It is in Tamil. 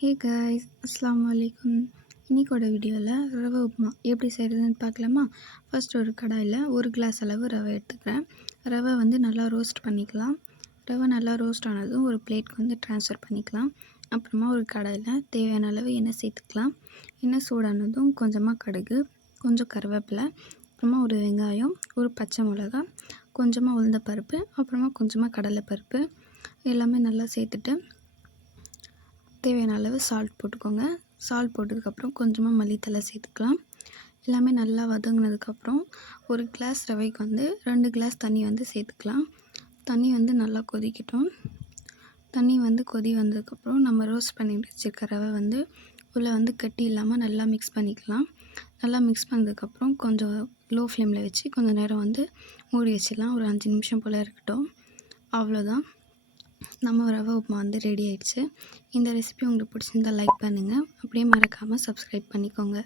ஹே காய்ஸ் அஸ்ஸலாமு அலைக்கும். இன்னைக்கோட வீடியோவில் ரவை உப்புமா எப்படி செய்கிறதுன்னு பார்க்கலாமா. ஃபர்ஸ்ட் ஒரு கடாயில் 1 கிளாஸ் அளவு ரவை எடுத்துக்கிறேன். ரவை வந்து நல்லா ரோஸ்ட் பண்ணிக்கலாம். ரவை நல்லா ரோஸ்ட் ஆனதும் ஒரு பிளேட்க்கு வந்து ட்ரான்ஸ்ஃபர் பண்ணிக்கலாம். அப்புறமா ஒரு கடாயில் தேவையான அளவு எண்ணெய் சேர்த்துக்கலாம். எண்ணெய் சூடானதும் கொஞ்சமாக கடுகு, கொஞ்சம் கருவேப்பிலை, அப்புறமா ஒரு வெங்காயம், ஒரு பச்சை மிளகா, கொஞ்சமாக உளுந்தப்பருப்பு, அப்புறமா கொஞ்சமாக கடலைப்பருப்பு எல்லாமே நல்லா சேர்த்துட்டு தேவையான அளவு சால்ட் போட்டுக்கோங்க. சால்ட் போட்டதுக்கப்புறம் கொஞ்சமாக மல்லித்தழை சேர்த்துக்கலாம். எல்லாமே நல்லா வதங்கினதுக்கப்புறம் ஒரு கிளாஸ் ரவைக்கு வந்து 2 கிளாஸ் தண்ணி வந்து சேர்த்துக்கலாம். தண்ணி வந்து நல்லா கொதிக்கட்டும். தண்ணி வந்து கொதி வந்ததுக்கப்புறம் நம்ம ரோஸ்ட் பண்ணி வச்சுருக்க ரவை வந்து உள்ளே வந்து கட்டி இல்லாமல் நல்லா மிக்ஸ் பண்ணிக்கலாம். நல்லா மிக்ஸ் பண்ணதுக்கப்புறம் கொஞ்சம் லோ ஃப்ளேமில் வச்சு கொஞ்சம் நேரம் வந்து மூடி வச்சிடலாம். ஒரு 5 நிமிஷம் போல் இருக்கட்டும். அவ்வளோதான், நம்ம ரவை உப்புமா வந்து ரெடி ஆயிடுச்சு. இந்த ரெசிபி உங்களுக்கு பிடிச்சிருந்தா லைக் பண்ணுங்கள். அப்படியே மறக்காமல் சப்ஸ்கிரைப் பண்ணிக்கோங்க.